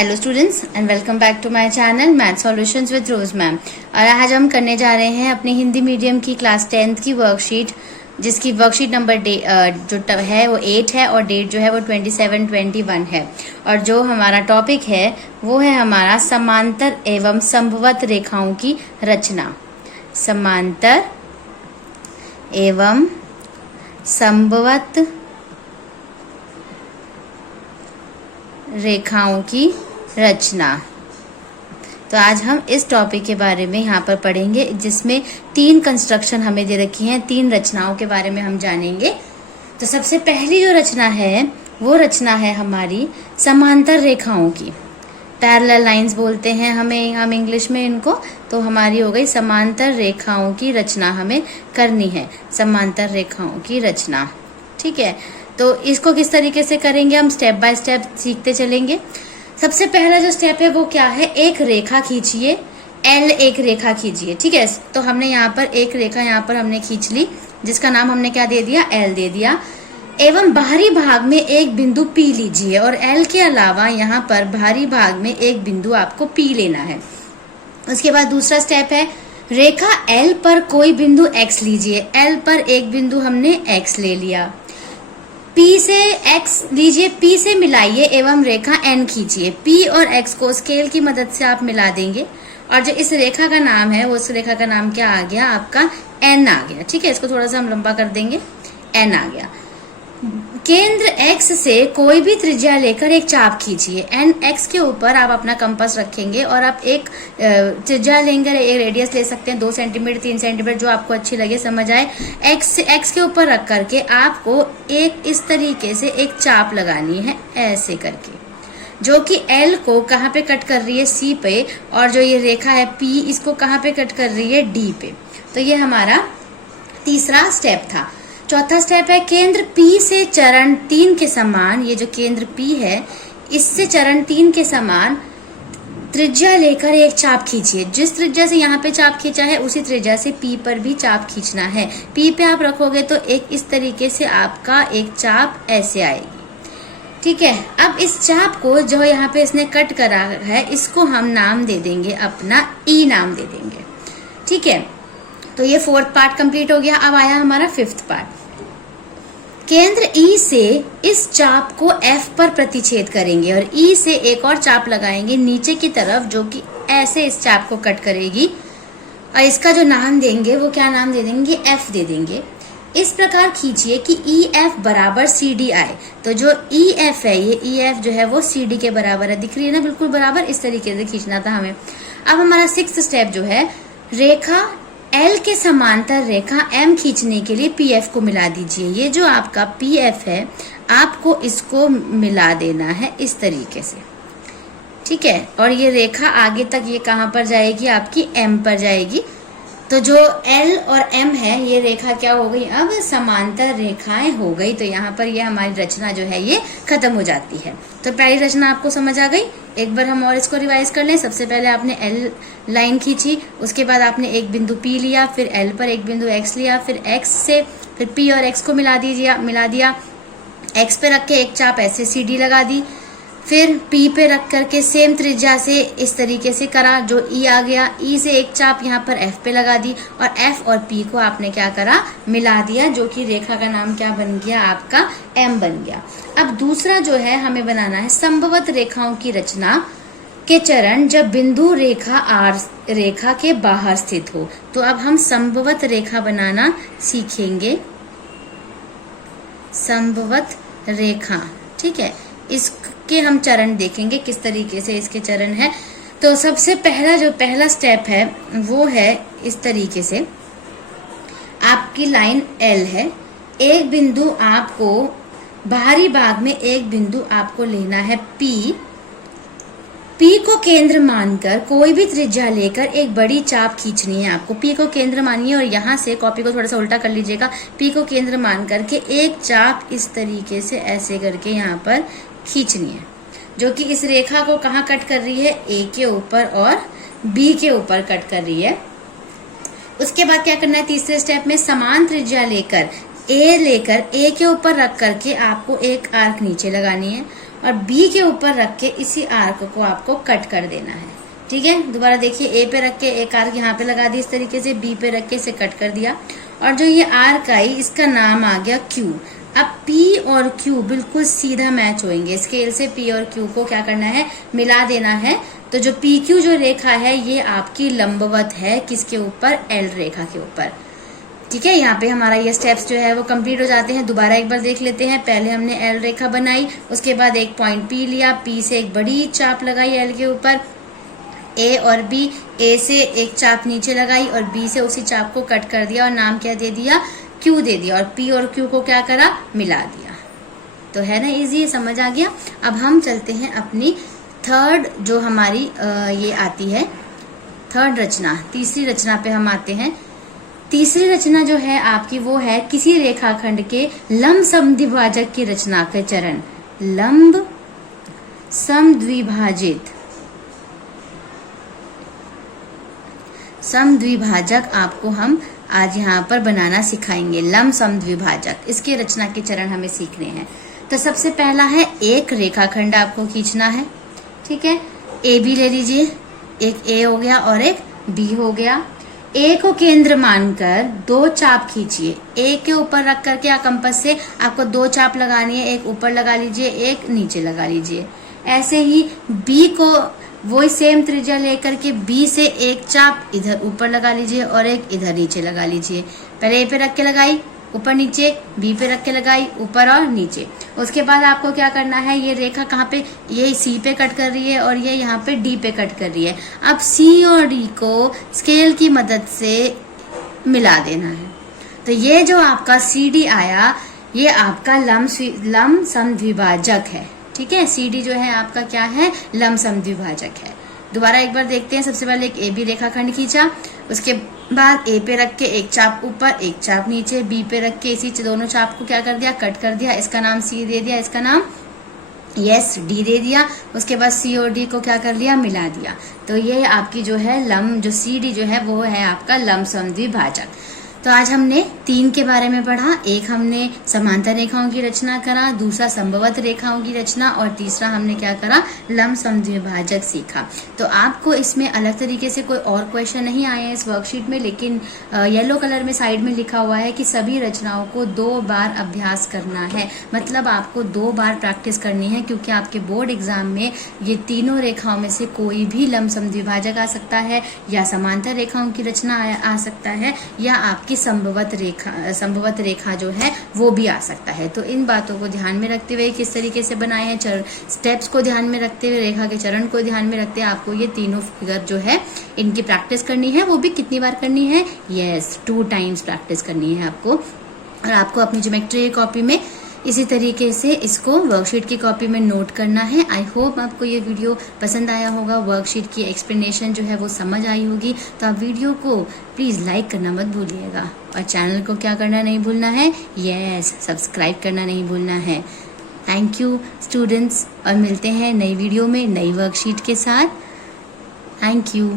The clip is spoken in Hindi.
Hello students and welcome back to my channel math solutions with Rose ma'am. और आज हम करने जा रहे हैं अपनी हिंदी मीडियम की क्लास 10th की वर्कशीट, जिसकी वर्कशीट नंबर जो है वो 8 है और डेट जो है वो 27/21 है। और जो हमारा टॉपिक है वो है हमारा समांतर एवं समवत रेखाओं की रचना। समांतर एवं समवत रेखाओं की रचना। तो आज हम इस टॉपिक के बारे में यहाँ पर पढ़ेंगे, जिसमें 3 कंस्ट्रक्शन हमें दे रखी हैं, 3 रचनाओं के बारे में हम जानेंगे। तो सबसे पहली जो रचना है वो रचना है हमारी समांतर रेखाओं की। पैरेलल लाइंस बोलते हैं हम इंग्लिश में इनको। तो हमारी हो गई समांतर रेखाओं की रचना, हमें करनी है समांतर रेखाओं की रचना। ठीक है, तो इसको किस तरीके से करेंगे हम स्टेप बाय स्टेप सीखते चलेंगे। सबसे पहला जो स्टेप है वो क्या है, एक रेखा खींचिए, एल एक रेखा खींचिए। ठीक है, तो हमने यहाँ पर एक रेखा यहाँ पर हमने खींच ली, जिसका नाम हमने क्या दे दिया, एल दे दिया। एवं बाहरी भाग में एक बिंदु पी लीजिए, और एल के अलावा यहाँ पर बाहरी भाग में एक बिंदु आपको पी लेना है। उसके बाद दूसरा स्टेप है, रेखा एल पर कोई बिंदु एक्स लीजिए। एल पर एक बिंदु हमने एक्स ले लिया। P से X लीजिए, P से मिलाइए एवं रेखा N खींचिए। P और X को स्केल की मदद से आप मिला देंगे, और जो इस रेखा का नाम है वो उस रेखा का नाम क्या आ गया, आपका N आ गया। ठीक है, इसको थोड़ा सा हम लंबा कर देंगे, N आ गया। केंद्र X से कोई भी त्रिज्या लेकर एक चाप खींचिए। X के ऊपर आप अपना कंपास रखेंगे और आप एक त्रिज्या लेंगे, एक रेडियस ले सकते हैं 2 सेंटीमीटर 3 सेंटीमीटर, जो आपको अच्छी लगे समझ आए। X के ऊपर रख करके आपको एक इस तरीके से एक चाप लगानी है, ऐसे करके, जो कि L को कहाँ पे कट कर रही है, C पे, और जो ये रेखा है P, इसको कहाँ पे कट कर रही है, D पे। तो ये हमारा तीसरा स्टेप था। चौथा स्टेप है, केंद्र P से चरण 3 के समान, ये जो केंद्र P है इससे चरण 3 के समान त्रिज्या लेकर एक चाप खींचिए। जिस त्रिज्या से यहाँ पे चाप खींचा है उसी त्रिज्या से P पर भी चाप खींचना है। P पे आप रखोगे तो एक इस तरीके से आपका एक चाप ऐसे आएगी। ठीक है, अब इस चाप को जो यहाँ पे इसने कट करा है, इसको हम नाम दे देंगे अपना E नाम दे देंगे। ठीक है, तो ये 4th पार्ट कंप्लीट हो गया। अब आया हमारा 5th पार्ट। केंद्र E से इस चाप को F पर प्रतिच्छेद करेंगे, और E से एक और चाप लगाएंगे नीचे की तरफ, जो कि ऐसे इस चाप को कट करेगी, और इसका जो नाम देंगे वो क्या नाम दे देंगे, F दे देंगे। इस प्रकार खींचिए कि EF बराबर CD आए। तो जो EF है, ये EF जो है वो CD के बराबर है, दिख रही है ना, बिल्कुल बराबर। इस तरीके से खींचना था हमें। अब हमारा 6th स्टेप जो है, रेखा L के समांतर रेखा M खींचने के लिए PF को मिला दीजिए। ये जो आपका PF है, आपको इसको मिला देना है इस तरीके से। ठीक है, और ये रेखा आगे तक ये कहाँ पर जाएगी, आपकी M पर जाएगी। तो जो L और M है, ये रेखा क्या हो गई, अब समांतर रेखाएं हो गई। तो यहाँ पर ये हमारी रचना जो है ये खत्म हो जाती है। तो पहली रचना आपको समझ आ गई। एक बार हम और इसको रिवाइज कर लें। सबसे पहले आपने L लाइन खींची, उसके बाद आपने एक बिंदु P लिया, फिर L पर एक बिंदु X लिया, फिर X से फिर P और X को मिला दिया। X पे रख के एक चाप ऐसे CD लगा दी, फिर P पे रख करके सेम त्रिज्या से इस तरीके से करा, जो E आ गया। E से एक चाप यहाँ पर F पे लगा दी, और F और P को आपने क्या करा, मिला दिया, जो कि रेखा का नाम क्या बन गया, आपका M बन गया। अब दूसरा जो है हमें बनाना है समवत रेखाओं की रचना के चरण, जब बिंदु रेखा R रेखा के बाहर स्थित हो। तो अब हम समवत रेखा बनाना सीखेंगे, समवत रेखा। ठीक है, इसके हम चरण देखेंगे किस तरीके से इसके चरण है। तो सबसे पहला स्टेप है वो है इस तरीके से, आपकी लाइन L है, एक बिंदु आपको बाहरी भाग में एक बिंदु आपको लेना है P को केंद्र मानकर कोई भी त्रिज्या लेकर एक बड़ी चाप खींचनी है आपको। P को केंद्र मानिए, और यहाँ से कॉपी को थोड़ा सा उल्टा कर लीजिएगा। P को केंद्र मान करके एक चाप इस तरीके से ऐसे करके यहाँ पर खींचनी है, जो कि इस रेखा को कहाँ कट कर रही है, A के ऊपर और B के ऊपर कट कर रही है। उसके बाद क्या करना है, तीसरे स्टेप में समान त्रिज्या लेकर A के ऊपर रख करके आपको एक आर्क नीचे लगानी है, और बी के ऊपर रख के इसी आर्क को आपको कट कर देना है। ठीक है, दोबारा देखिए, ए पे रख के एक आर्क यहाँ पे लगा दी इस तरीके से, बी पे रख के इसे कट कर दिया, और जो ये आर्क आई इसका नाम आ गया क्यू। अब P और Q बिल्कुल सीधा मैच होंगे, स्केल से P और Q को क्या करना है, मिला देना है। तो जो PQ जो रेखा है ये आपकी लंबवत है किसके ऊपर, L रेखा के ऊपर। ठीक है, यहाँ पे हमारा ये स्टेप्स जो है वो कंप्लीट हो जाते हैं। दोबारा एक बार देख लेते हैं। पहले हमने L रेखा बनाई, उसके बाद एक पॉइंट P लिया, P से एक बड़ी चाप लगाई L के ऊपर, A और B, A से एक चाप नीचे लगाई और B से उसी चाप को कट कर दिया और नाम क्या दे दिया, Q दे दिया, और P और Q को क्या करा, मिला दिया। तो है ना इजी, समझ आ गया। अब हम चलते हैं अपनी थर्ड जो हमारी ये आती है थर्ड रचना, तीसरी रचना पे हम आते हैं। तीसरी रचना जो है आपकी वो है किसी रेखाखंड के लंब समद्विभाजक की रचना के चरण। लंब समद्विभाजक आपको हम आज यहाँ पर बनाना सिखाएंगे। लंब समद्विभाजक, इसके रचना के चरण हमें सीखने हैं। तो सबसे पहला है एक रेखाखंड आपको खींचना है। ठीक है, ए बी ले लीजिए, एक ए हो गया और एक बी हो गया। ए को केंद्र मानकर दो चाप खींचिए। ए के ऊपर रख करके या कंपास से आपको दो चाप लगानी है, एक ऊपर लगा लीजिए, एक नीचे लगा लीजिए। ऐसे ही बी को वही सेम त्रिज्या लेकर के बी से एक चाप इधर ऊपर लगा लीजिए और एक इधर नीचे लगा लीजिए। पहले ए पे रख के लगाई ऊपर नीचे, बी पे रख के लगाई ऊपर और नीचे। उसके बाद आपको क्या करना है, ये रेखा कहाँ पे, ये सी पे कट कर रही है और ये यहाँ पे डी पे कट कर रही है। अब सी और डी को स्केल की मदद से मिला देना है। तो ये जो आपका सी डी आया ये आपका लंब समद्विभाजक है। ठीक है, सी डी जो है आपका क्या है, लंब समद्विभाजक है। दोबारा एक बार देखते हैं। सबसे पहले एक ए बी रेखाखंड खींचा, उसके बाद ए पे रख के एक चाप ऊपर एक चाप नीचे, बी पे रख के इसी दोनों चाप को क्या कर दिया, कट कर दिया। इसका नाम सी दे दिया, इसका नाम डी दे दिया। उसके बाद सी और डी को क्या कर लिया, मिला दिया। तो ये आपकी जो है लंब, जो सी डी जो है वो है आपका लंब समद्विभाजक। तो आज हमने तीन के बारे में पढ़ा। एक हमने समांतर रेखाओं की रचना करा, दूसरा संभवत रेखाओं की रचना, और तीसरा हमने क्या करा, लंब समद्विभाजक सीखा। तो आपको इसमें अलग तरीके से कोई और क्वेश्चन नहीं आए हैं इस वर्कशीट में, लेकिन येलो कलर में साइड में लिखा हुआ है कि सभी रचनाओं को 2 बार अभ्यास करना है। मतलब आपको 2 बार प्रैक्टिस करनी है, क्योंकि आपके बोर्ड एग्जाम में ये तीनों रेखाओं में से कोई भी लंब समद्विभाजक आ सकता है, या समांतर रेखाओं की रचना आ सकता है, या आपकी संभवत रेखा जो है वो भी आ सकता है। तो इन बातों को ध्यान में रखते हुए, किस तरीके से बनाए हैं, स्टेप्स को ध्यान में रखते हुए, रेखा के चरण को ध्यान में रखते हुए आपको ये तीनों फिगर जो है इनकी प्रैक्टिस करनी है। वो भी कितनी बार करनी है, 2 टाइम्स प्रैक्टिस करनी है आपको। और आपको अपनी ज्योमेट्री कॉपी में इसी तरीके से इसको वर्कशीट की कॉपी में नोट करना है। आई होप आपको ये वीडियो पसंद आया होगा, वर्कशीट की एक्सप्लेनेशन जो है वो समझ आई होगी। तो आप वीडियो को प्लीज़ लाइक करना मत भूलिएगा, और चैनल को क्या करना नहीं भूलना है, सब्सक्राइब करना नहीं भूलना है। थैंक यू स्टूडेंट्स, और मिलते हैं नई वीडियो में नई वर्कशीट के साथ। Thank you.